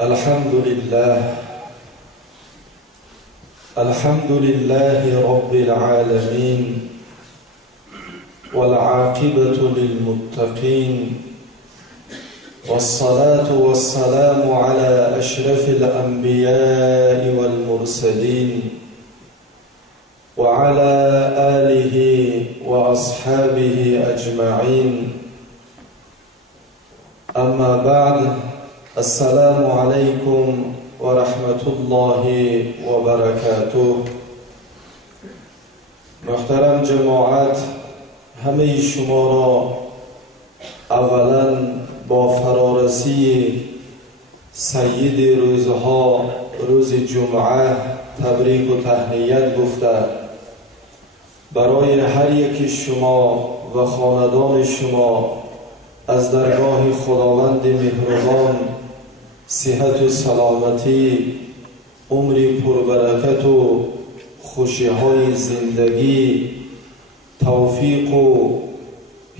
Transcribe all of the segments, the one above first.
الحمد لله رب العالمين والعاقبة للمتقين والصلاة والسلام على أشرف الأنبياء والمرسلين وعلى آله وأصحابه أجمعين. أما بعد، السلام علیکم و رحمت الله و برکاته. محترم جماعت، همه شما را اولا با فرارسی سید روزها روز جمعه تبریک و تهنیت گفته، برای هر یک شما و خاندان شما از درگاه خداوند مهربان صحت و سلامتی، عمری پربرکت و خوشی‌های زندگی، توفیق و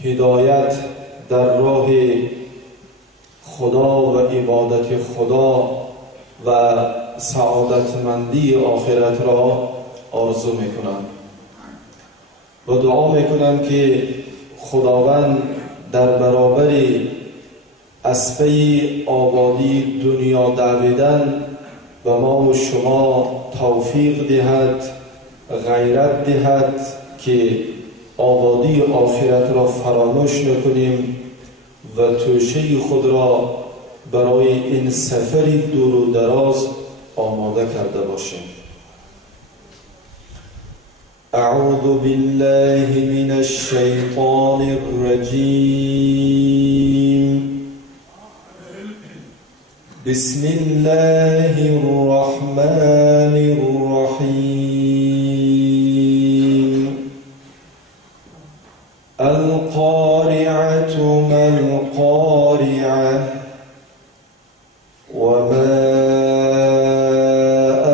هدایت در راه خدا و عبادت خدا و سعادتمندی آخرت را آرزو میکنم و دعا میکنم که خداوند در برابر اسبه آبادی دنیا دویدن و ما و شما توفیق دهد، غیرت دهد که آبادی آخرت را فراموش نکنیم و توشه خود را برای این سفر دور و دراز آماده کرده باشیم. اعوذ بالله من الشیطان الرجیم. بسم الله الرحمن الرحیم. القارعة ما القارعة وما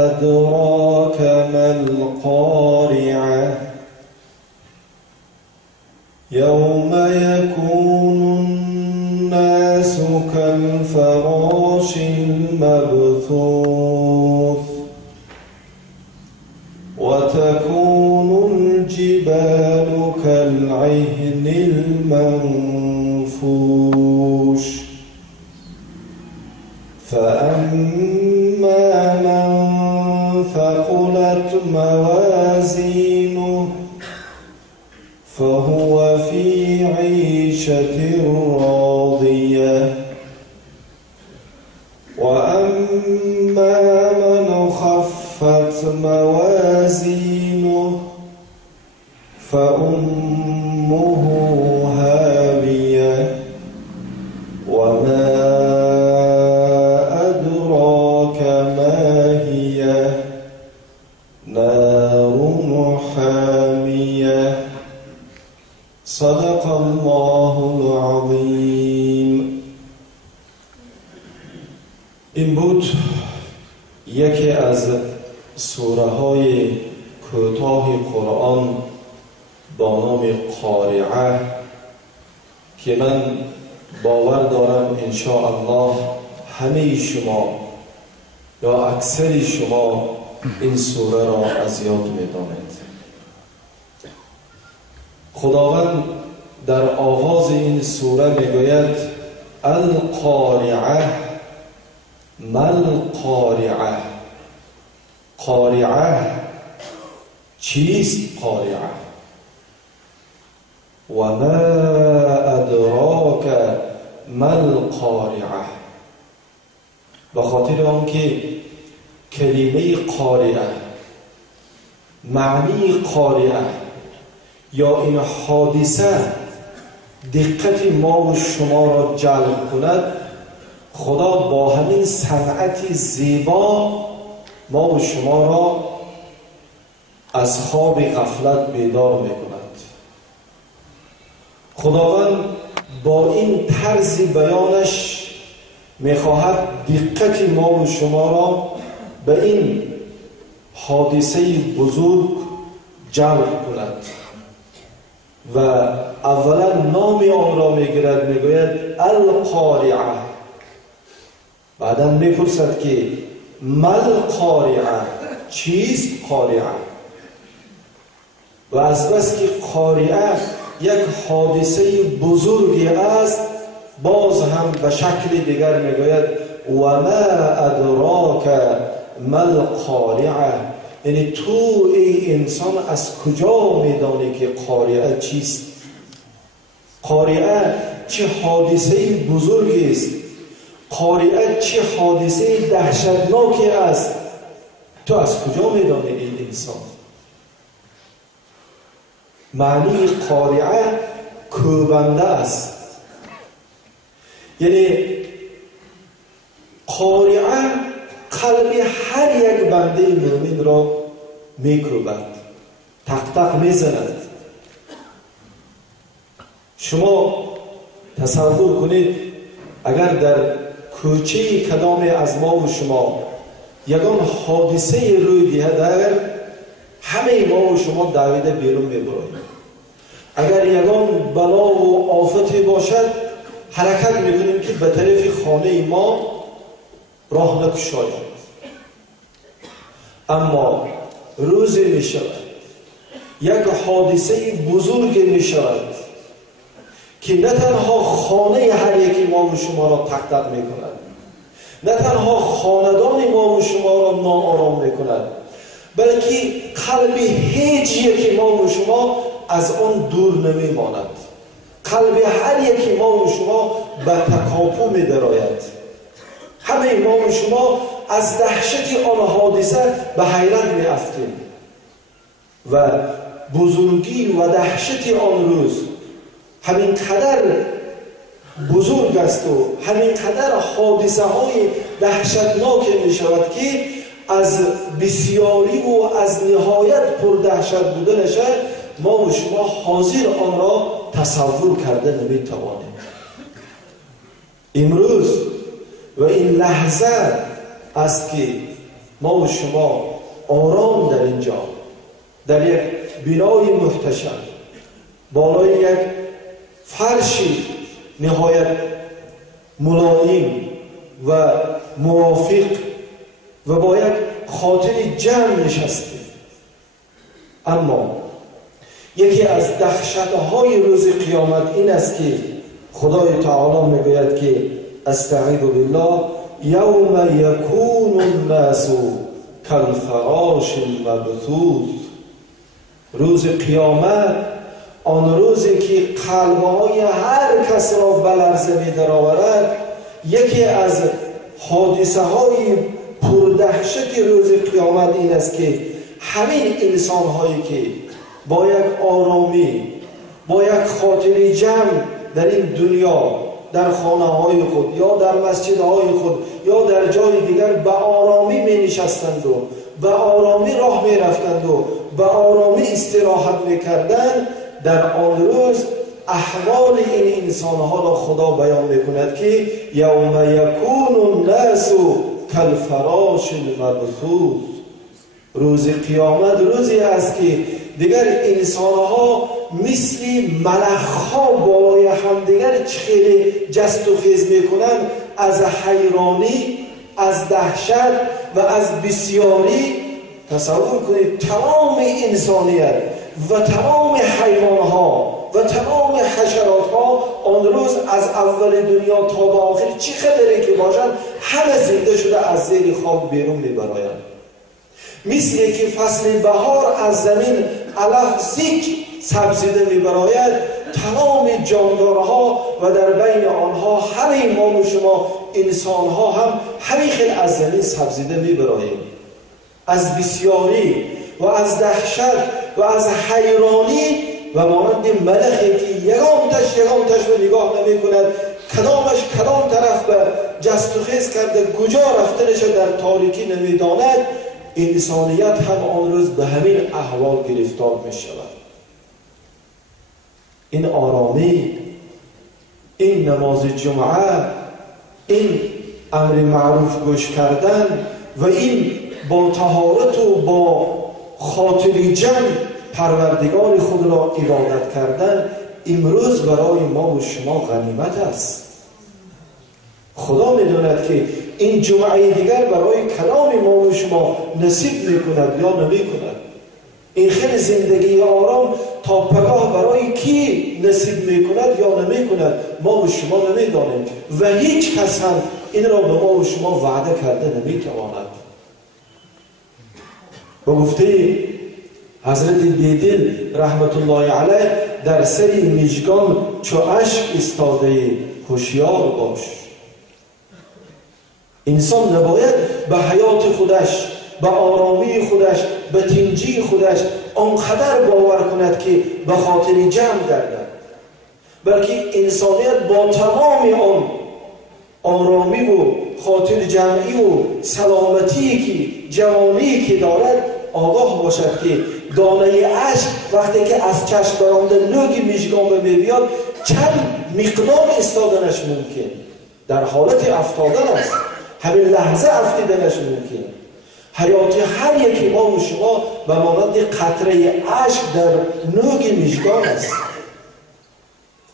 أدراك ما القارعة يوم يكون الناس كالفراش المبثوث وتكون الجبال كالعهن المنفوش فأما من ثقلت موازينه فهو في عيشة راضية وأما من خفت موازينه فأمه هاوية وما أدراك ما هي نار حامية. صدق الله العظیم. این بود یکی از سوره های کوتاه قرآن با نام قارعه که من باور دارم انشاءالله همه شما یا اکثر شما این سوره را از یاد می‌دانید. خداوند در آغاز این سوره میگوید القارعه ما القارعه. قارعه چیست؟ قارعه و ما ادراک ما القارعه. به خاطر آنکه کلمه قارعه، معنی قارعه یا این حادثه دقت ما و شما را جلب کند، خدا با همین صنعت زیبا ما و شما را از خواب غفلت بیدار میکند. خداوند با این طرز بیانش میخواهد دقت ما و شما را به این حادثه بزرگ جلب کند و اولا نام آن را میگیرد، میگوید القارعه. بعدا میپرسد که مل قارعه، چیست قارعه؟ و از بس که قارعه یک حادثه بزرگی است، باز هم به شکل دیگر میگوید و ما ادراک مل قارعه، یعنی تو ای انسان از کجا میدانی که قارعه چیست؟ قارعه چه حادثه بزرگی است، قارعه چه حادثه دهشتناکی است، تو از کجا میدانی این انسان؟ معنی قارعه کوبنده است، یعنی قارعه قلب هر یک بنده مومن را میکوبد، تق تق میزند. شما تصور کنید اگر در کوچه کدام از ما و شما یگان حادثه روی دهد، اگر همه ما و شما دویده بیرون میبراییم، اگر یگان بلا و آفتی باشد حرکت میکنیم که به طرف خانه ما راه نکشاید. اما روزی میشود یک حادثه بزرگ میشود که نه تنها خانه هر یکی ما و شما را تق تق میکند، نه تنها خاندان ما و شما را ناآرام میکند، بلکه قلب هیچ یکی ما و شما از آن دور نمیماند. قلب هر یکی ما و شما به تکاپو می‌دراید. همه ما و شما از دهشت آن حادثه به حیرت می‌افتیم و بزرگی و دهشت آن روز همین قدر بزرگ است و همین قدر حادثه های دهشتناک می شود که از بسیاری و از نهایت پر دهشت بودنش ما و شما حاضر آن را تصور کرده نمی توانیم. امروز و این لحظه است که ما و شما آرام در اینجا در یک بنای محتشم بالای یک فرشی نهایت ملایم و موافق و با یک خاطر جمع نشستیم. اما یکی از دهشت‌های روز قیامت این است که خدای تعالی میگوید که استعیذ بالله یوم یکون الناس کالفراش المبثوث. روز قیامت آن روزی که قلب‌های هر کس را به لرزه می‌درآورد، یکی از حادثه‌های پردهشت روز قیامت این است که همین انسان‌هایی که با یک آرامی، با یک خاطر جمع در این دنیا، در خانه‌های خود یا در مسجدهای خود یا در جای دیگر به آرامی می‌نشستند و به آرامی راه می‌رفتند و به آرامی استراحت می‌کردند، در آن روز احوال این انسان‌ها را خدا بیان می‌کند که یوم یکون الناس کالفراش المبثوث. روز قیامت روزی است که دیگر انسان‌ها مثل ملخ‌ها بالای همدیگر چخیل جست و خیز می‌کنند، از حیرانی، از دهشت و از بسیاری. تصور کنید تمام انسانیت و تمام حیوان‌ها و تمام حشرات‌ها آن روز از اول دنیا تا به آخر چه خبری که باشند همه زنده شده از زیر خاک بیرون می‌برآیند. مثل که فصل بهار از زمین علف زیک سبزیده می‌برآید، تمام جاندارها و در بین آنها همه ما و شما انسان‌ها هم همین خیلی از زمین سبزیده می‌برآییم. از بسیاری و از دهشت و از حیرانی و مانند ملخی که یگام تش به نگاه نمی کند، کدامش کدام طرف به جست و خیز کرده کجا رفتنش در تاریکی نمی داند، انسانیت هم آن روز به همین احوال گرفتار می شود. این آرامی، این نماز جمعه، این امر معروف گوش کردن و این با طهارت و با خاطر جمع پروردگار خود را عبادت کردن امروز برای ما و شما غنیمت است. خدا می‌داند که این جمعه دیگر برای کلام ما و شما نصیب میکند یا نمیکند؟ این خیلی زندگی آرام تا پگاه برای کی نصیب میکند یا نمیکند ما و شما نمیدانیم و هیچ کس هم این را به ما و شما وعده کرده نمیتواند. و گفته حضرت بیدل رحمت الله علیه در سری میجگان چو اشک استاده هوشیار باش. انسان نباید به حیات خودش، به آرامی خودش، به تنجی خودش آنقدر باور کند که به خاطر جمع گردد، بلکه انسانیت با تمام آن آرامی و خاطر جمعی و سلامتی که جوانی که دارد آگاه باشد که دانه اشک وقتی که از چشم برآمده نوک میشگان بیاد چند مقدار استادنش ممکن، در حالت افتادن است، همین لحظه افتیدنش ممکن. حیات هر یکی ما و شما به مانند قطره اشک در نوک میشگان است.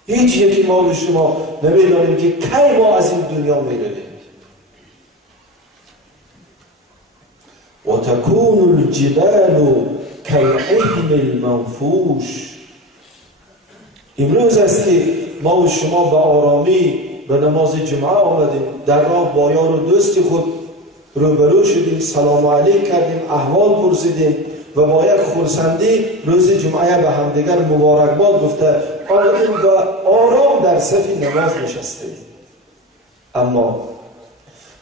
هیچ یکی ما و شما نمیدانیم که کی ما از این دنیا میرویم. و تکون الجبال کالعهن المنفوش. امروز است که ما و شما به آرامی به نماز جمعه آمدیم، در راه با یار و دوست خود روبرو شدیم، سلام علیک کردیم، احوال پرسیدیم و با یک خرسندی روز جمعه به همدیگر مبارکباد گفته آمدیم و آرام در صف نماز نشستیم. اما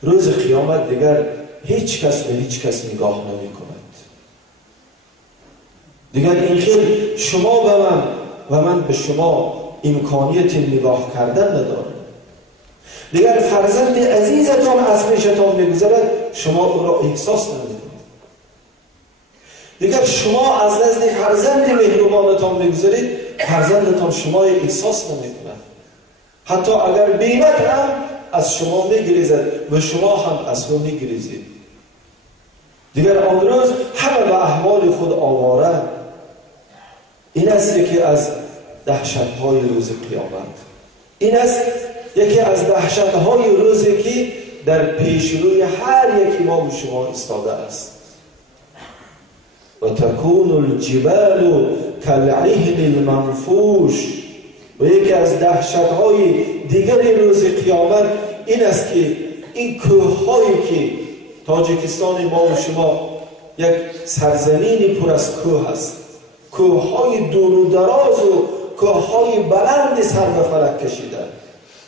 روز قیامت دیگر هیچ کس به هیچ کس نگاه نمی کند. دیگر این خیلی شما به من و من به شما امکانیت نگاه کردن نداریم. دیگر فرزند عزیزتان از پیشتان میگذرد شما او را احساس نمیکنید. دیگر شما از نزد فرزند مهربانتان میگذرید فرزندتان شما احساس نمیکند. حتی اگر بیمت هم از شما میگریزد و شما هم از او میگریزید. دیگر آن روز همه به احوال خود آواره. این است یکی از دهشت‌های روز قیامت. این است یکی از دهشت‌های روزی که در پیش روی هر یکی ما و شما ایستاده است. و تکون الجبال کالعهن المنفوش. و یکی از دهشت‌های دیگر روز قیامت این است که این کوه‌هایی که تاجیکستان ما و شما یک سرزمینی پر از کوه است، کوه‌های دور و دراز و کوه‌های بلند سر به فلک کشیده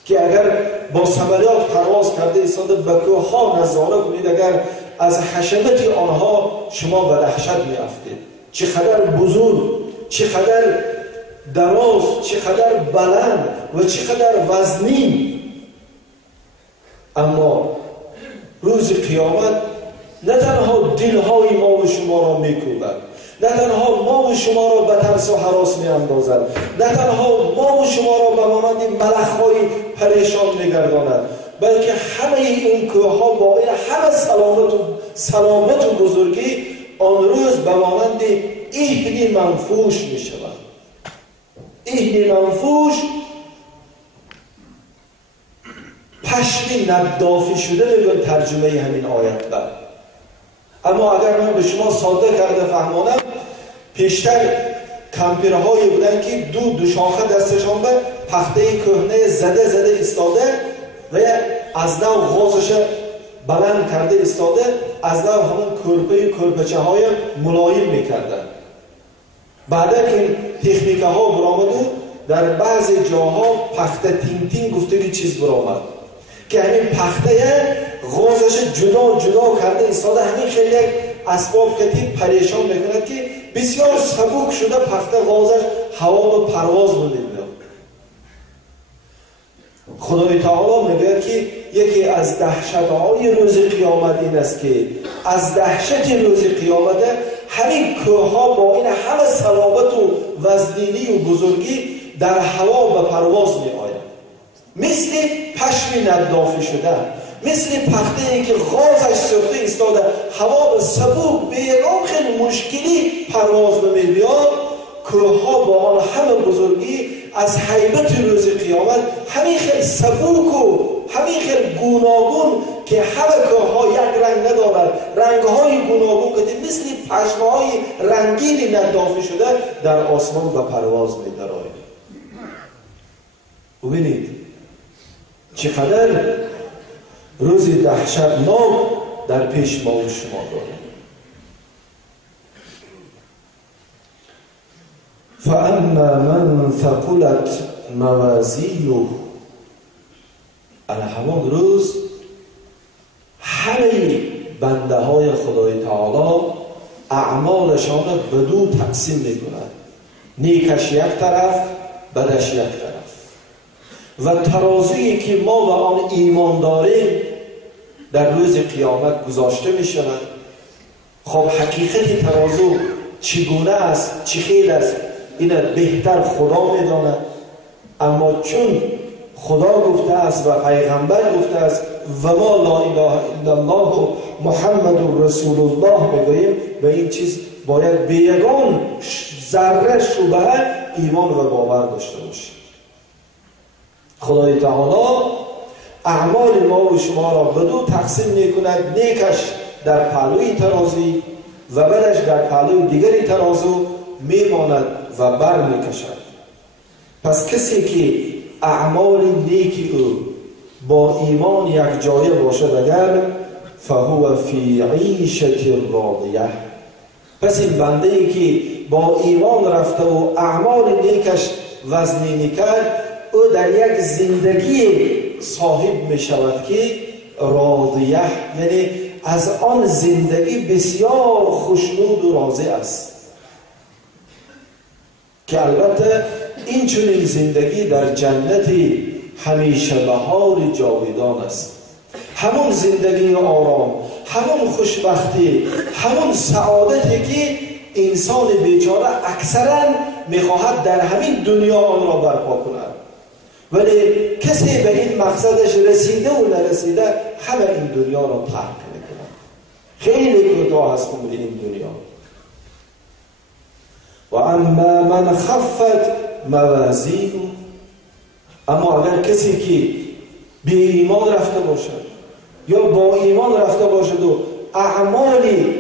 که اگر با سمریات پرواز کرده ایستاده به کوه‌ها نظاره کنید، اگر از حشمت آنها شما به وحشت می‌افتید. چقدر بزرگ، چقدر دراز، چقدر بلند و چقدر وزنی. اما روز قیامت نه تنها دلهای ما و شما را می‌کوبد، نه تنها ما و شما را به ترس و هراس می‌اندازد، نه تنها ما و شما را به مانند ملخ‌های پریشان می‌گرداند، بلکه همه این کوه‌ها با این همه سلامت و بزرگی آن روز به مانند عهن منفوش می‌شوند. عهن منفوش پشم ندافی شده میگن ترجمه همین آیت بر. اما اگر من به شما ساده کرده فهمانم، پیشتر کمپیرهایی بودن که دو شاخه دستشان به پخته کهنه زده ایستاده و از نو غازش بلند کرده ایستاده، از نو همون کرپچه های ملایم میکردن. بعدا این تکنیک ها برآمد، در بعضی جاها پخته تین گفته چیز برآمد که همین پخته غازش جدا کرده ایستاده. همین خیلی اسباب کتی پریشان میکند که بسیار سبک شده پخته غازش هوا به پرواز نمی‌دهد. خدای تعالی میگه که یکی از دهشت‌های روز قیامت این است که از دهشت روز قیامت همین کوه‌ها با این همه صلابت و وزنی و بزرگی در هوا به پرواز می‌آیند، مثل پشم ندافی شده، مثل پخته که غازش سوخته ایستاده هوا به سبک به یکم خیلی مشکلی پرواز نمی‌آید. کوه‌ها با آن همه بزرگی از هیبت روز قیامت همین خیلی سبک و همین خیلی گوناگون که همه کارها یک رنگ ندارد، رنگهای گوناگون که مثل پشمهای رنگین ندافته شده در آسمان به پرواز می‌دراید. ببینید چقدر روز دهشتناک در پیش ما و شما داریم. فاما من ثقلت موازینه، همان روز همه بنده های خدای تعالی اعمالشان به دو تقسیم میکنند، نیکش یک طرف، بدش یک طرف. و ترازویی که ما به آن ایمان داریم در روز قیامت گذاشته می شود. خب حقیقت ترازو چگونه است، چه خیل است، این بهتر خدا می داند. اما چون خدا گفته است و پیغمبر گفته است و ما لا اله الا الله محمد رسول الله میگوییم، به این چیز باید به یگان ذره شبهه ایمان و باور داشته باشیم. خدای تعالی اعمال ما و شما را به دو تقسیم میکند، نیکش در پهلوی ترازی و بدش در پهلوی دیگری ترازو میماند و بر میکشد. پس کسی که اعمال نیکی او با ایمان یک جایه باشد اگر فهو فی عیشة راضیه، پس این بنده ای که با ایمان رفته و اعمال نیکش وزنی کرد، او در یک زندگی صاحب می شود که راضیه، یعنی از آن زندگی بسیار خوشنود و راضی است. که البته این چنین زندگی در جنت همیشه بهار جاودان است. همون زندگی آرام، همون خوشبختی، همون سعادتی که انسان بیچاره اکثرا میخواهد در همین دنیا آن را برپا کند، ولی کسی به این مقصدش رسیده و نرسیده همه این دنیا را ترک میکند. خیلی کوتاه است عمر این دنیا. و اما من خفت موازینه، اما اگر کسی که به ایمان رفته باشد یا با ایمان رفته باشد و اعمالی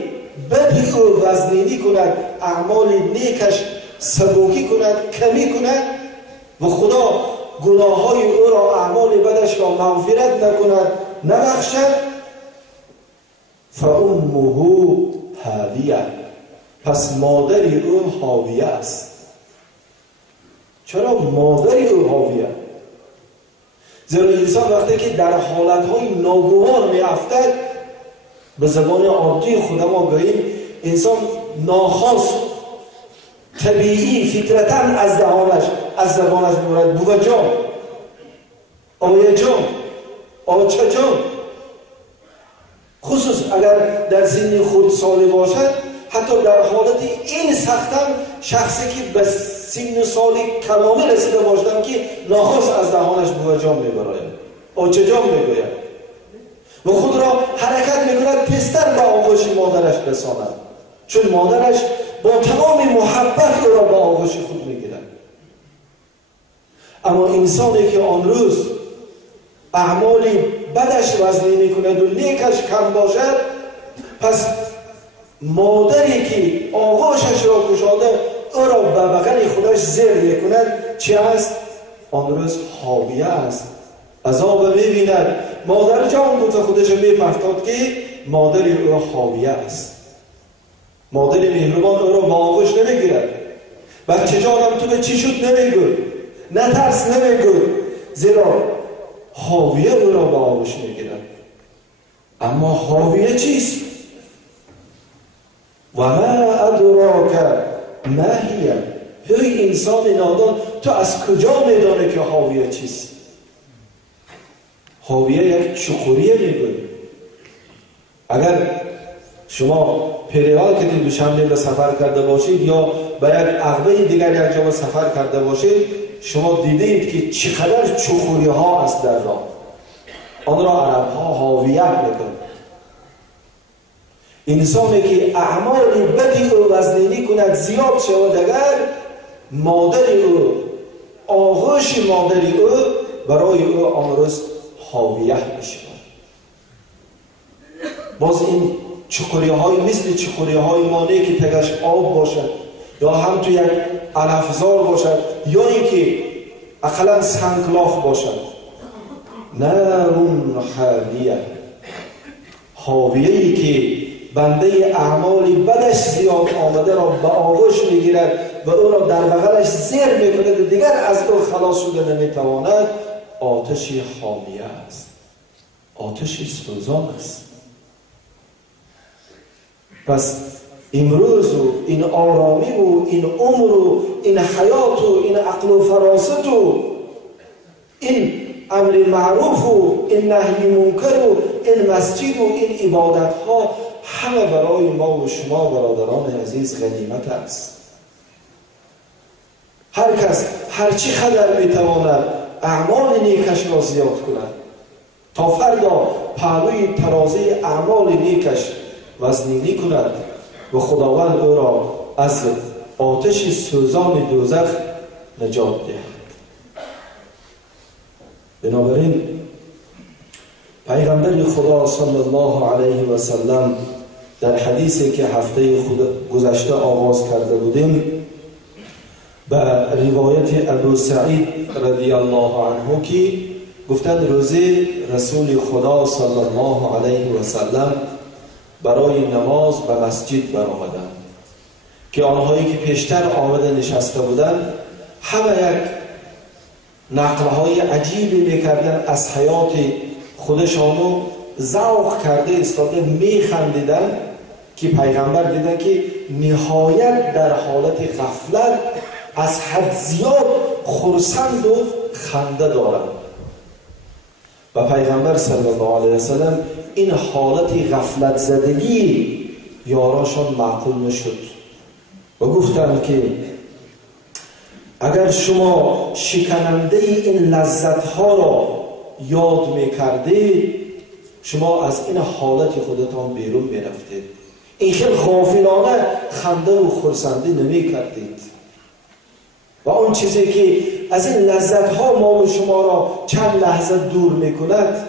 بدی او وزنینی کند، اعمال نیکش سبوکی کند، کمی کند و خدا گناههای او را، اعمال بدش را مغفرت نکند، نبخشد، فامه هاویه، پس مادری او هاویه است. چرا مادری او هاویه؟ زیرا انسان وقتی که در حالتهای ناگوار می افتد، به زبان عادی خود ما گوییم انسان ناخواست طبیعی فطرتاً از زبانش میبرد بوه جان، آیه جان، آچه جان. خصوص اگر در سن خردسالی باشد، حتی در حالت این سختم شخصی که به سن سالی کامل رسیده باشد که ناخواست از دهانش بوه جان میبراید، آچه جان میگوید و خود را حرکت میکند پستر به آغوش مادرش رساند، چون مادرش با تمام محبت او را به آغوش خود میگیرد. اما انسانی که آن روز اعمالی بدش وزنی میکند و نیکش کم باشد، پس مادری که آغوشش را گشاده او را به بغل خودش زیر میکند چی است؟ آن روز حاویه است. عذاب میبیند. مادر جان بود و خودش میپفتاد که مادری او حاویه است. مادر مهربان او را با آغوش نمیگیرد. بچه جانم تو به چی شد نمیگو، نترس نمیگو، زیرا حاویه او را با آغوش میگیرد. اما حاویه چیست؟ و ما ادراک ما هی، هی انسان نادان تو از کجا میدانه که حاویه چیست؟ حاویه یک چخوریه میگوید. اگر شما پریوال که دوشنبه به سفر کرده باشید یا به یک عقبه دیگر یک جا سفر کرده باشید، شما دیدید که چقدر چخوری ها است در راه. آن را عرب ها حاویه میگوید. انسانی که اعمال بدی او وزنینی کند زیاد شود، اگر مادری او، آغوش مادری او برای او آن روز حاویه میشود. باز این چقوری‌های مثل چقوری‌های مانه که تگش آب باشد یا هم تو یک علفزار باشد یا اینکه اقلا سنگلاخ باشد. نارون حامیه، حاویه‌ای که بنده اعمال بدش زیاد آمده را به آغوش میگیرد و او را در بغلش زیر میکند و دیگر از او خلاص شده نمیتواند. آتش حامیه است، آتش سوزان است. پس امروز و این آرامی و این عمر و این حیات و این عقل و فراست و این امر معروف و این نهی منکر و این مسجد و این عبادت ها همه برای ما و شما برادران عزیز غنیمت است. هر کس هرچی قدر میتواند اعمال نیکش را زیاد کند تا فردا پهلوی ترازی اعمال نیکش وزنینی کند و خداوند او را از آتش سوزان دوزخ نجات دهد. بنابراین پیغمبر خدا صلی الله علیه و سلم در حدیثی که هفته گذشته آغاز کرده بودیم به روایت ابو سعید رضی الله عنه که گفتند روزی رسول خدا صلی الله علیه و سلم برای نماز به مسجد برآمدند که آنهایی که پیشتر آمده نشسته بودند همه یک نقلهای عجیبی میکردن از حیات خودشانو ذوق کرده ایستاده میخندیدن که پیغمبر دیدن که نهایت در حالت غفلت از حد زیاد خرسند و خنده دارند و پیغمبر صلی الله علیه وسلم این حالت غفلت زدگی یاراشان معقول نشد و گفتند که اگر شما شکننده این لذت ها را یاد میکردید شما از این حالت خودتان بیرون میرفتید، این خیلی غافلانه خنده و خرسندی نمی کردید و اون چیزی که از این لذت ها ما و شما را چند لحظه دور میکند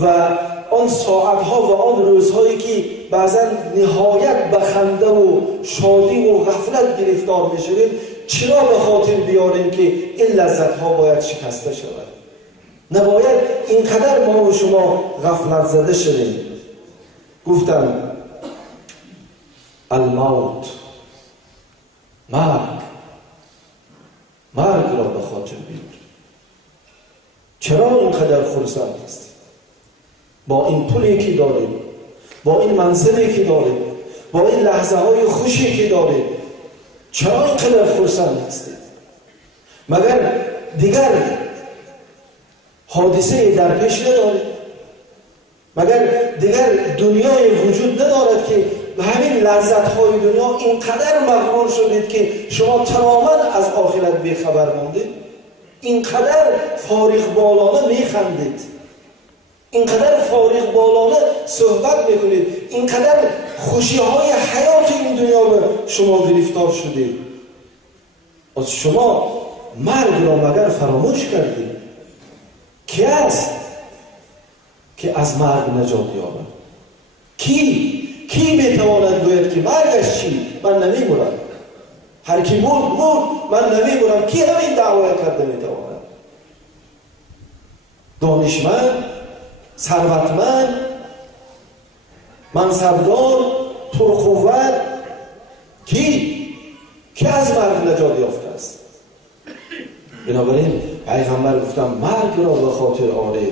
و آن ساعت ها و آن روزهایی که بعضا نهایت به خنده و شادی و غفلت گرفتار میشویم چرا به خاطر بیاریم که این لذت ها باید شکسته شود؟ نباید اینقدر ما و شما غفلت زده شدیم. گفتن الموت، مرگ را به خاطر بیار. چرا اینقدر خرسند هستی؟ با این پولی که داریم، با این منصبی که داریم، با این لحظه های خوشی که داریم، چرا اینقدر خرسند هستید؟ مگر دیگر حادثه در پیش ندارید؟ مگر دیگر دنیای وجود ندارد که به همین لذت های دنیا اینقدر مغرور شدید که شما تماما از آخرت بیخبر ماندید؟ اینقدر فارغ بالانه میخندید، اینقدر فارغ بالانه صحبت میکنید، اینقدر خوشی های حیات این دنیا به شما گرفتار شدید. از شما مرگ را مگر فراموش کردید؟ کی است که از مرگ نجات یابد؟ کی میتواند گوید که مرگش چی؟ من نمیمونم، هر کی مرد من نمیمونم. کی همین دعوی کرده میتواند؟ دانشمند، ثروتمند، منصبدار، پرقوت، کی از مرگ نجات یافته است؟ بنابراین پیغمبر گفتم مرگ را به خاطر آره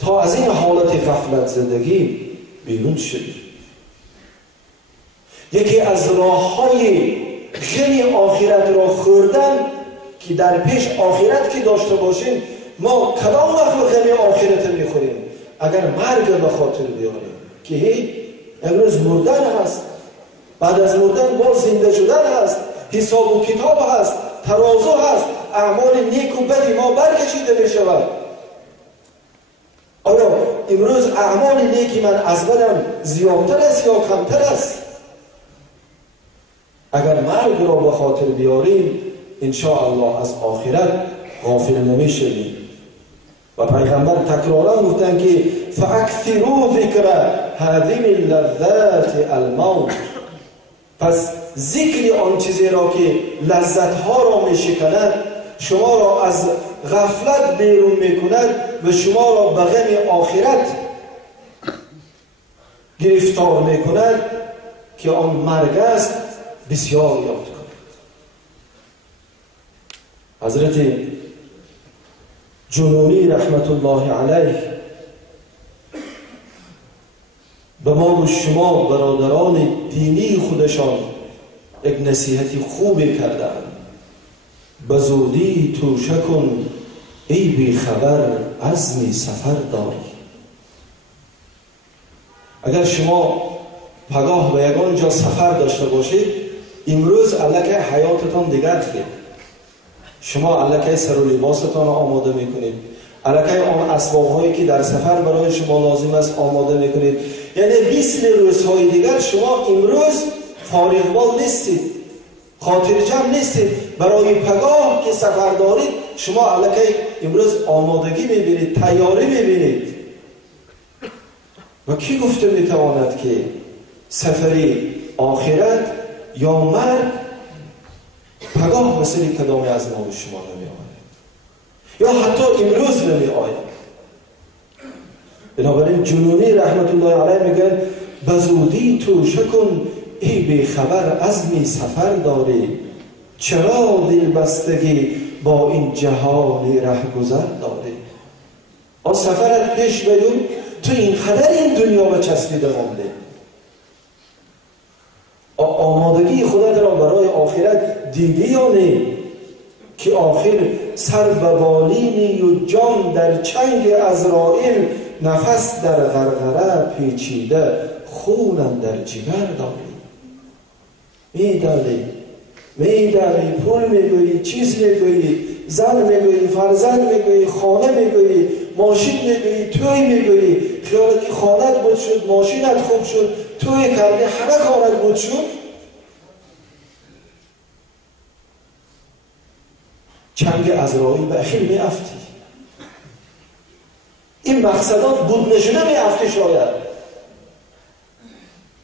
تا از این حالت غفلت زندگی بیرون شدید. یکی از راه‌های غم آخرت را خوردن که در پیش آخرت که داشته باشیم ما کدام وقت غم آخرت میخوریم؟ اگر مرگ به خاطر بیاریم که امروز مردن هست، بعد از مردن باز زنده شدن هست، حساب و کتاب هست، ترازو هست، اعمال نیک و بدی ما برکشیده میشود. آیا امروز اعمال نیکی من از بدم زیادتر است یا کمتر است؟ اگر مرگ را به خاطر بیاریم انشاءالله از آخرت غافل نمیشویم. و پیغمبر تکرارا گفتن که فاکثروا ذکر هذه اللذات الموت، پس ذکر آن چیزی را که لذت ها را می شکند، شما را از غفلت بیرون می کند و شما را به غم آخرت گرفتار می کند که آن مرگ است، بسیار یاد کنید. حضرت جنونی رحمت الله علیه به ما و شما برادران دینی خودشان یک نصیحتی خوبی کردند. به زودی توشه کن ای بی خبر عزم سفر داری. اگر شما پگاه به یگان جا سفر داشته باشید، امروز الکی حیاتتان دیگر شما الکی سر و لباستان آماده میکنید، الکی آن اسباب هایی که در سفر برای شما لازم است آماده میکنید. یعنی مثل روزهای دیگر شما امروز فارغ بال نیستید، خاطر جمع نیستید. برای پگاه که سفر دارید شما الکی امروز آمادگی میبینید، تیاری میبینید. و کی گفته میتواند که سفری آخرت یا مرگ پگاه مثل کدامی از ما و شما نمی آید یا حتی امروز نمی آید؟ بنابراین جنونی رحمت الله علیه میگن به زودی توشه کن ای بی خبر عزمی سفر داری، چرا دل بستگی با این جهان رهگذر داری. آن سفرت پیش بیون، تو اینقدر این دنیا به چسبیده مانده، آمادگی خودت را برای آخرت دیدی یا نه؟ که آخر سر به بالینی و جان در چنگ عزراییل، نفس در غرغره پیچیده خونم در جگر داری. میداری پول میگویی، چیز میگویی، زن میگویی، فرزند میگویی، خانه میگویی، ماشین میگویی، توی میگویی، خیالت که خانت بود شد، ماشینت خوب شد، توی کردی، همه خانت بود شد. چنگ عزراییل به اخیر می افتی. این مقصدات بود نشده می افتی شاید.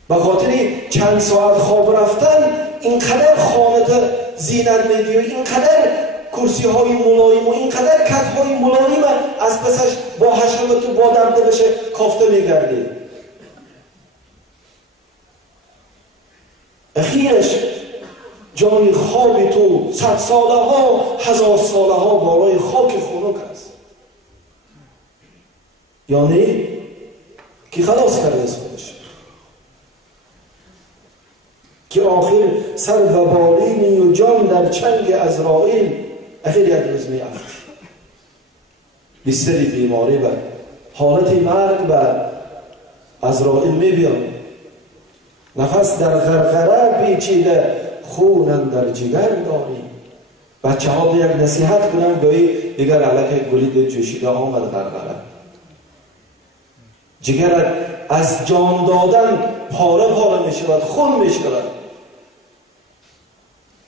به خاطر چند ساعت خواب رفتن اینقدر خانت زینت میدی و اینقدر کرسی های ملایم و اینقدر کت های ملایم از پسش با حشرت تو با دمده بشه کافته میگردی. اخیرش جای خوابی تو 100 ساله ها 1000 ساله ها بالای خاک خنک است. یعنی که خلاص کرده از خودش، که آخر سر و بالینی و جان در چنگ عزراییل، اخیر یک روز می افت بستری بیماری و حالت مرگ و عزراییل می بیان، نفس در غرغره پیچیده خونم در جگر داری. بچه ها یک نصیحت کنن گاهی دیگر علاقه گلید جوشیده آمد غرغره. جگرت از جان دادن پاره پاره می شود، خون می شود.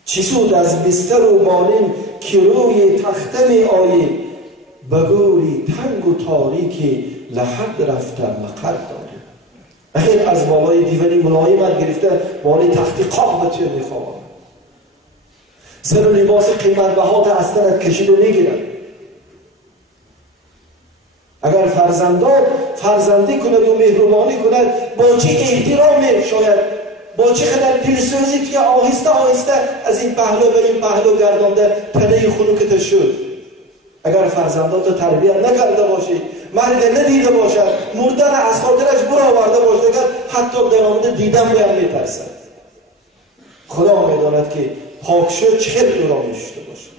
چی سود از بستر و بالین که روی تخته می آیی، بگوری تنگ و تاریکی لحد رفته مقر داری. اخیر از بالای دیواری ملایمت گرفته بالای تختی قاق به توی می خوابد. سر و لباس قیمت بهات استرت کشید و میگیرن. اگر فرزندی کند و مهربانی کند، با چه احترامی شاید، با چه قدر دلسوزی که آهسته آهسته از این پهلو به این پهلو گردانده تنه خنوکت شد. اگر فرزندات تربیت نکرده باشی، مرگ ندیده باشد، مردن از خاطرش برآورده باشد، حتی در آمده دیدن باید میترسد. خدا میداند که پاک شد چه دورا میشته باشد.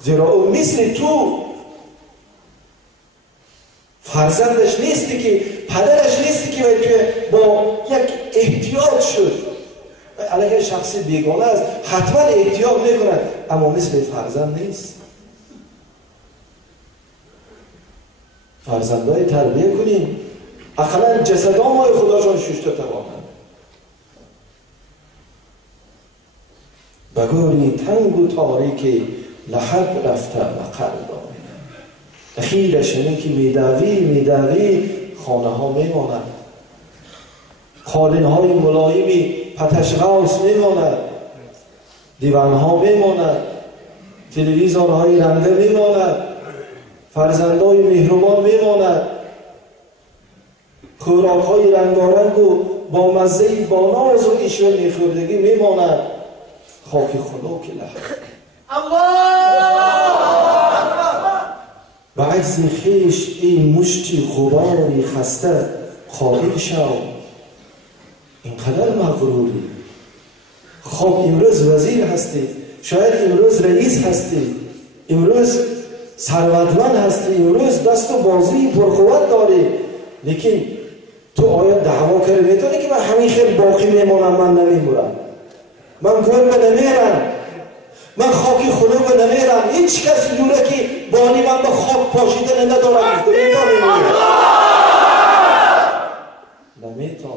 زیرا او مثل تو فرزندش نیستی که، پدرش نیستی که با یک احتیاط شد. علیه شخصی بیگانه است، حتما احتیاط میکنند، اما مثل فرزند نیست. فرزندهای تربیه کنیم، اقلا جسدان مای خداشان ششته توانند. بگوری تنگ و تاریکی لحد رفته مقر داری. خیرش اینه که میدوی خانه ها میماند، قالین های ملایمی پتشغاس میماند، دیوان ها میماند، تلویزیون های رنده میماند، فرزندای مهربان میماند، خوراک های رنگارنگ و با مزه با ناز و ایشون میخوردگی میماند. خاک خدا که لحظه و عجز خیش این مشتی غباری خسته خاک شو. اینقدر مغروری. خب امروز وزیر هستی، شاید امروز رئیس هستی، امروز ثروتمند هستی، امروز دست و بازوی پرقوت داری، لیکن تو آیا دعوا کرده میتونی که من همین خیلی باقی میمونم؟ من نمیمونم، من گربه نمیرم، من خاکی خدا به نمیرم. هیچ کس جوره که بانی من به خاک پاشیده ندارم. نمیتونه.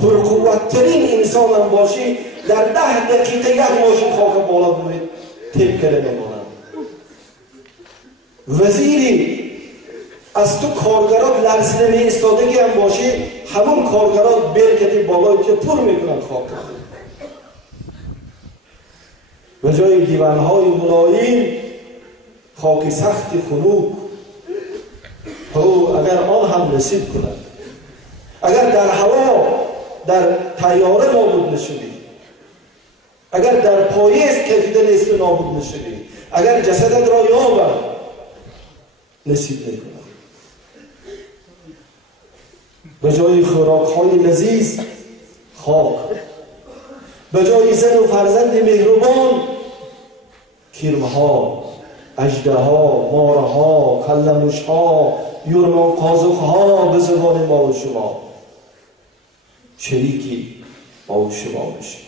پرقوتترین انسان هم باشی در 10 دقیقه یک ماشین خاک بالا بمید تیپ کرده میمانم. وزیری از تو کارگرات لرزیده می ایستادگی هم باشی، همون کارگرات برکتی بالای که پر میکنن خاک. به جای دیوانهای ملایم خاک سخت خنوک. اگر آن هم نصیب کند، اگر در هوا در طیاره نابود نشدی، اگر در پاییز کشیده نیست نابود نشدی، اگر جسدت را یابد نصیب نکند. به جای خوراک‌های لذیذ خاک، به جای زن و فرزند مهربان کرم‌ها، اژدها، مارها، کلموش‌ها، یورمان قازق‌ها به زبان ما و شما شریکی ما و شما میشه.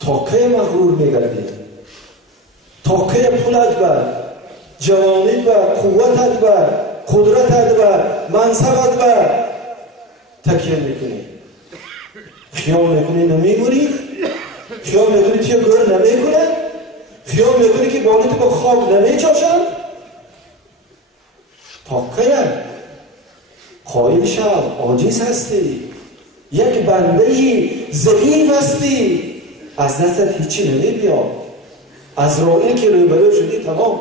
تا کی مغرور میگردید؟ تا کی پولت بر جوانیت و قوتت و قدرتت و منصبت و تکیه میکنی؟ خیال میکنی نمیگوری؟ خیال میکنی که گر نمیکنه؟ خیال میکنی که بانیت با خاک نمیچاشن؟ تا کی قایل شو، عاجز هستی، یک بنده ضعیف هستی، از دستت هیچی نمیبیاد. عزرائیل که روبرو شدی تمام.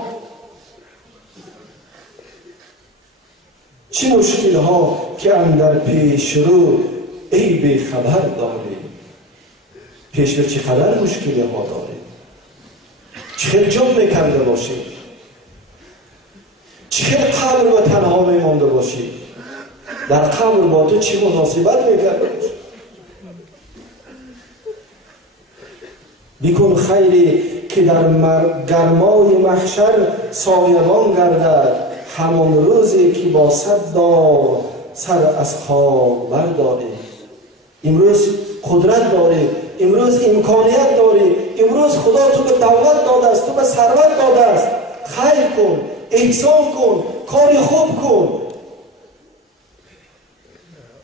چه مشکل ها که اندر پیش رو ای بی خبر داری؟ پیش رو چه قدر مشکل ها داری؟ چه جب میکنده باشی؟ چه قبر و تنها میمانده باشی؟ در قبر با تو چه مناسبت میکرده باشی؟ بیکن خیری که در گرمای محشر سایبان گردد، همان روزی که با 100 دار سر از خواب برداری. امروز قدرت داری، امروز امکانیت داری، امروز خدا تو به دولت داده است، تو به ثروت داده است. خیر کن، احسان کن، کاری خوب کن،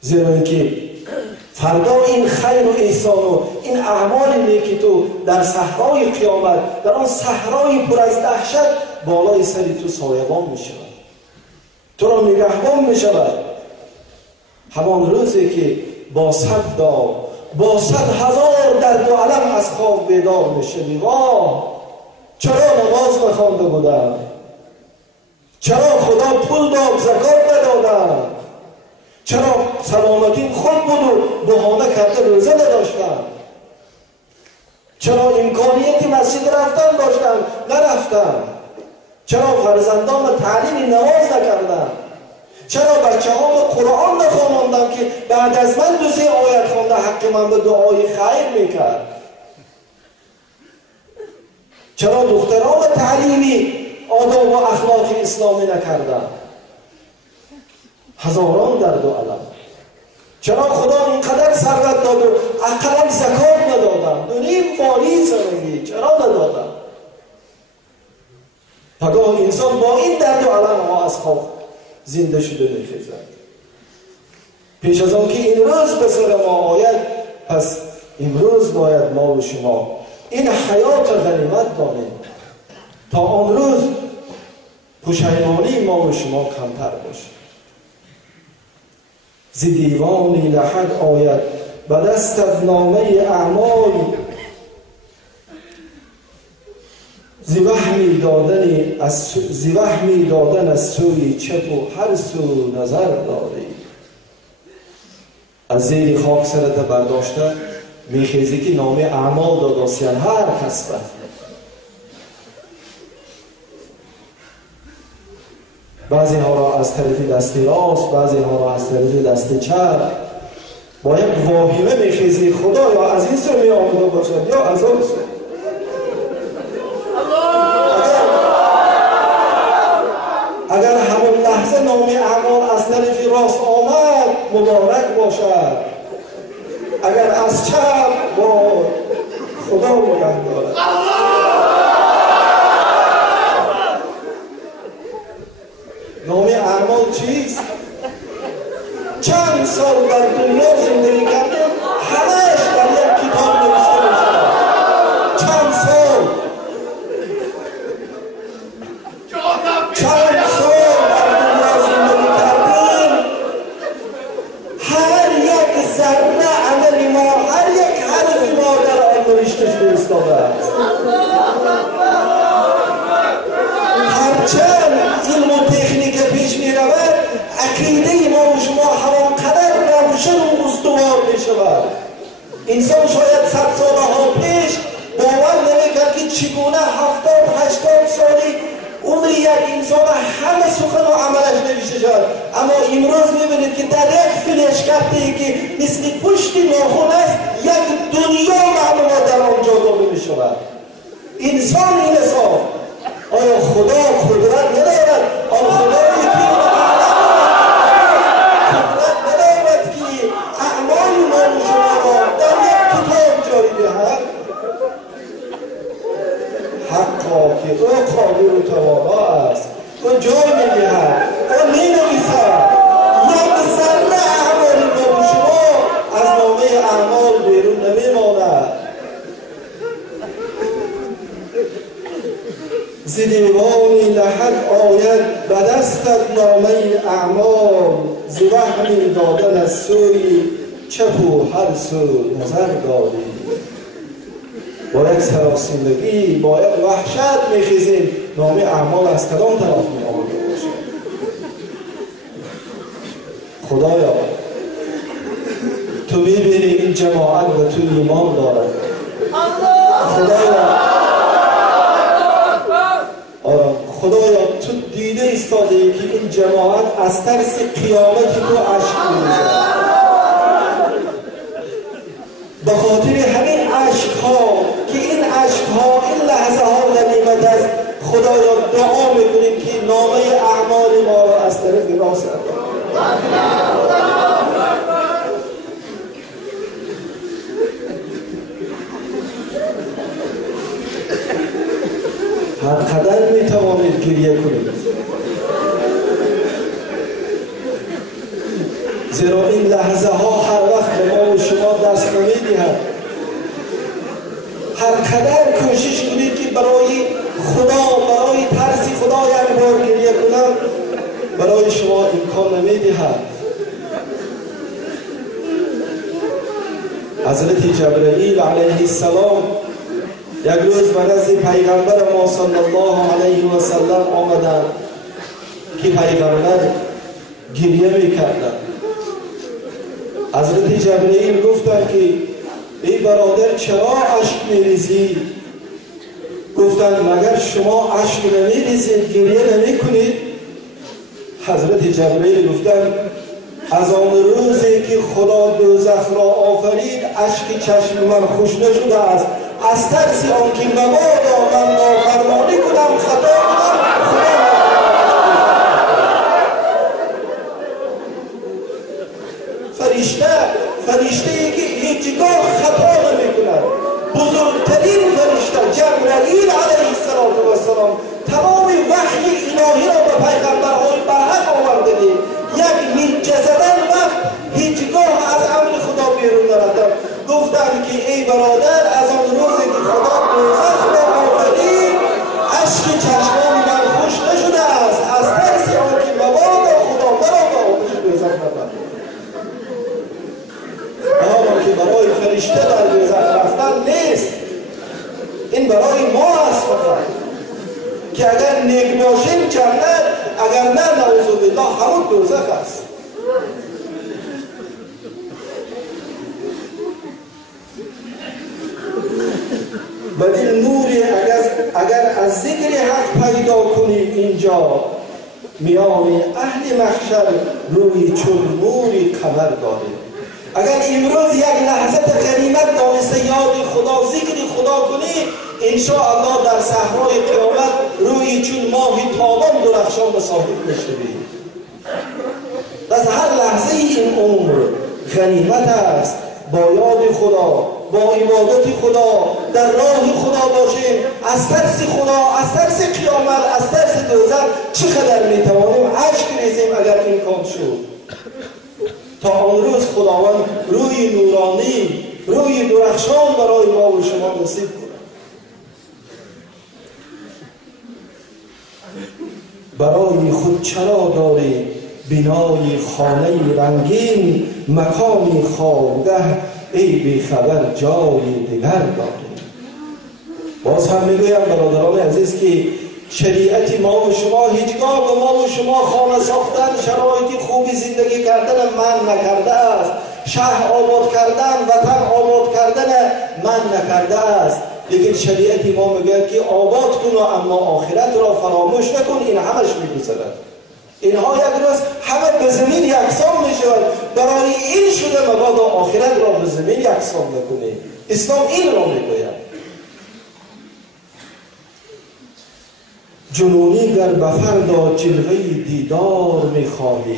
زیرا اینکه فردا این خیر و احسان و این اعمال نیکی تو در صحرای قیامت، در آن صحرای پر از دهشت بالای سری تو سایبان می شود، تو را نگهبان می شود. همان روزی که با 100 دار، با 100,000 درد و علم از خواب بیدار می شوی. واه، چرا نماز نخوانده بودم؟ چرا خدا پول داد زکات ندادم؟ چرا سلامتیم خوب بود و بهانه کرده روزه نداشتم؟ چرا امکانیت مسجد رفتن داشتم نرفتم؟ چرا فرزندان تعلیم نماز نکردم؟ چرا بچه ها قرآن نخواندم که بعد از من 2-3 آیت خوانده حق من به دعای خیر میکرد؟ چرا دختران تعلیمی آداب و اخلاق اسلامی نکردم؟ هزاران درد و علم. چرا خدا اینقدر ثروت داد و اقلا زکات ندادم؟ 2.5 فاری زندگی چرا ندادم؟ پگاه انسان با این درد و علم ها از خواب زنده شده میخیزد. پیش از آن که این روز به سر ما آید، پس امروز باید ما و شما این حیات غنیمت دانیم تا آن روز پشیمانی ما و شما کمتر باشه. ز دیوانی لحد آید به دستت نامه اعمال، ز وهمی دادن از سوی چپ و هر سو نظر داری. از زیر خاک سرت برداشته میخیزی که نامه اعمال داداسیان هر کس به بعضی ها را از طرف دست راست، بعضی ها را از طرف دست چپ. با یک واهمه میخیزی خدا یا از این سو می آمده باشد یا از آن سو. اگر همون لحظه نام اعمال از طرف راست آمد مبارک باشد، اگر از چپ با خدا نگه دارد. نام اعمال چیست؟ چند سال در دنیا زندگی کردیم همهش در یک کتاب نوشته میشه. چند سال در دنیا زندگی کردیم، هر یک ذره عمل ما، هر یک حرف ما در آن نوشته شده ایستاده است. هرچند علم و تکنیک پیش می رود، عقیده ما و شما همانقدر روشن و استوار می شود. انسان شاید 100 سالها پیش باور نمی‌کرد که چگونه 70-80 سالی عمر یک انسان همه سخن و عملش نوشته شد. اما امروز می‌بینید که در یک فلش کارتی که مثل پشت ناخن است یک دنیا معلومات در آنجا داده می‌شود. انسان این حساب. آیا خدا قدرت ندارد؟ آیا خدایی که قدرت ندارد که اعمال ما و شما را در یک کتاب جاری دهد؟ حقا که او قادر و توانا است، او جای می‌دهد، او می‌نویسد. یک ذره اعمال ما و شما از نامه اعمال بیرون نمی‌ماند. ز دیوانی لحد آید به دستت نامه اعمال، ز وهمی دادن از سوی چپ و هر سو نظر داری. با یک سراسیمگی، با یک وحشت میخیزیم نامه اعمال از کدام طرف می آمده باشه. خدایا تو میبینی این جماعت و تو ایمان دارد. خدایا تو دیده ایستاده ای که این جماعت از ترس قیامت تو عشق می‌ریزد. به خاطر همین عشق‌ها که این عشق‌ها این لحظه ها غنیمت است، خدایا دعا می‌کنیم که نامه اعمال ما را از طرف راست هر قدر میتوانید گریه کنید، زیرا این لحظه ها هر وقت به ما و شما دست نمیدهد. هر قدر کوشش کنید که برای خدا، برای ترس خدا یک بار گریه کنم، برای شما امکان نمیدهد. حضرت جبرائیل علیه السلام یک روز به نزد پیغمبر ما صلی الله علیه و سلم آمدند که پیغمبر گریه میکردند. حضرت جبرائیل گفتند که ای برادر چرا اشک میریزی؟ گفتند مگر شما اشک نمیریزید، گریه نمیکنید؟ حضرت جبرائیل گفتند از آن روزی که خدا دوزخ را آفرید اشک چشم من خوش نشده است، از ترس آن که مبادا من نافرمانی کنم، خطا کنم، خدا فرشته که هیچگاه خطا نمی کند، بزرگترین فرشته جبرائیل علیه السلام تمام وحی الهی را به پیغمبرهای برحق آورده. یک نیجه زدن وقت هیچگاه از امر خدا بیرون نرفت. گفت گفتند که ای برادر از آن روزی که خدا دوزخ را آفرید اشک چشمان من خوش نشده است از ترس آنکه مبادا خدا مرا به آتش دوزخ نبرد. حالا که برای فرشته در دوزخ رفتن نیست، این برای ما است فقط که اگر نیک باشیم جنت، اگر نه نعوذ بالله همون دوزخ است. بدین نوری اگر از ذکر حق پیدا کنیم اینجا میان اهل محشر روی چون نوری قمر داریم. اگر امروز یک لحظه غنیمت دانسته یاد خدا ذکر خدا کنی انشاءالله در صحرای قیامت روی چون ماه تابان درخشان به صاحب میشوی. از هر لحظه این عمر غنیمت است. با یاد خدا، با عبادت خدا، در راه خدا باشیم. از ترس خدا، از ترس قیامت، از ترس دوزخ چقدر میتوانیم اشک ریزیم اگر امکان شد. تا آن روز خداوند روی نورانی، روی درخشان برای ما و شما نصیب کند. برای خود چرا داری بنای خانه رنگین، مکانی خوابگه ای بی خبر جای دیگر داری. باز هم میگویم برادران عزیز که شریعت ما و شما هیچگاه به ما و شما خانه ساختن، شرایط خوبی زندگی کردن من نکرده است. شهر آباد کردن، وطن آباد کردن من نکرده است. لیکن شریعت ما میگه که آباد کن اما آخرت را فراموش نکن. این همش میگذرد. اینها یک روز همه به زمین یکسان میشود. برای این شده مبادا آخرت را به زمین یکسان نکنی. اسلام این را میگوید. جنونی گر بفردا جلوه دیدار میخواهی.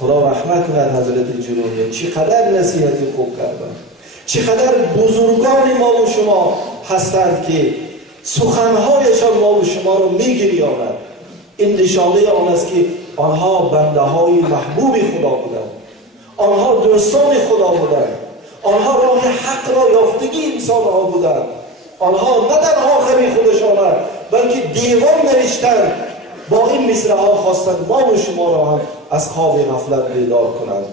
خدا رحمت کند حضرت جنونی، چقدر نصیحت خوب کردن، چقدر بزرگان ما و شما هستند که سخنهایشان ما و شما رو میگریاند. این نشانه آن است که آنها بنده های محبوب خدا بودند، آنها دوستان خدا بودند، آنها راه حق را یافتگی انسان ها بودند. آنها نه تنها غمی خودشان بلکه دیوان نوشتند. با این مصرع ها خواستند ما و شما را هم از خواب غفلت بیدار کنند.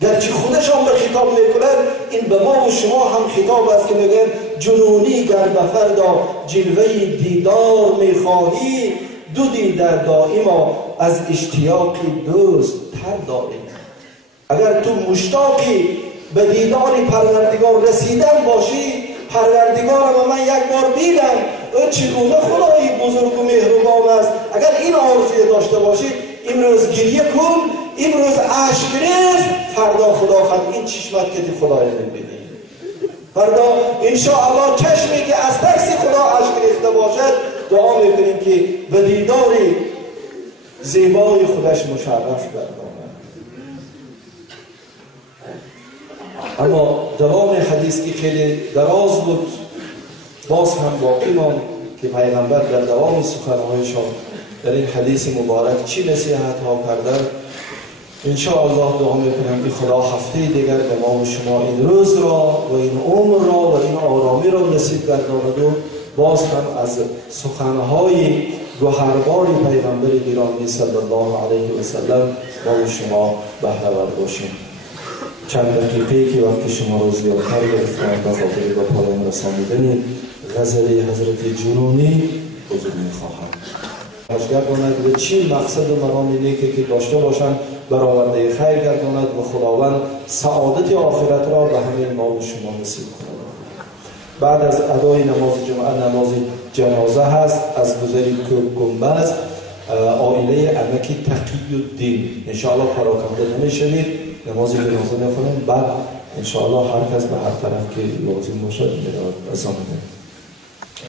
گرچه خودشان به خطاب میکنند، این به ما و شما هم خطاب است که میگن جنونی گر بفردا جلوه دیدار میخواهی، دو دیدار دائما از اشتیاق دوست تر داری. اگر تو مشتاقی به دیدار پروردگار رسیدن باشی، پروردگارم من یک بار دیدم، او چگونه خدای بزرگ و مهربان است. اگر این آرزوی داشته باشی امروز گریه کن، امروز اشک ریز، فردا خدا خواهد این چشمت که دی خدای میبینی. فردا انشاءالله چشمی که از ترس خدا اشک ریخته باشد دعا میکنیم که به دیدار زیبای خودش مشرف گرداند. اما دوام حدیث که خیلی دراز بود باز هم باقی ماند که پیغمبر در دوام سخنهایشان در این حدیث مبارک چی نصیحت ها کردن. انشاءالله دعا میکنم که خدا هفته دیگر به ما و شما این روز را و این عمر را و این آرامی را نصیب گرداند و باز هم از سخنهای گوهربار پیغمبر گرامی صلی الله علیه و سلم ما و شما بهره ور باشیم. چند دقیقه که وقت شما رو زیادتر گرفتم به خاطر به پایان رسانیدن غزل حضرت جنونی حضور میخواهم. گرداند به چین مقصد و مرام نیکی که داشته باشند برآورده خیر گرداند و خداوند سعادت آخرت را به همه ما و شما نصیب کند. بعد از ادای نماز جمعه نماز جنازه هست از گذری گنبد عائله امکی تقی الدین انشاءالله پراکنده نمیشوید، نماز جنازه نکنیم، بعد انشاءالله هر کس به هر طرف که لازم باشد میرود.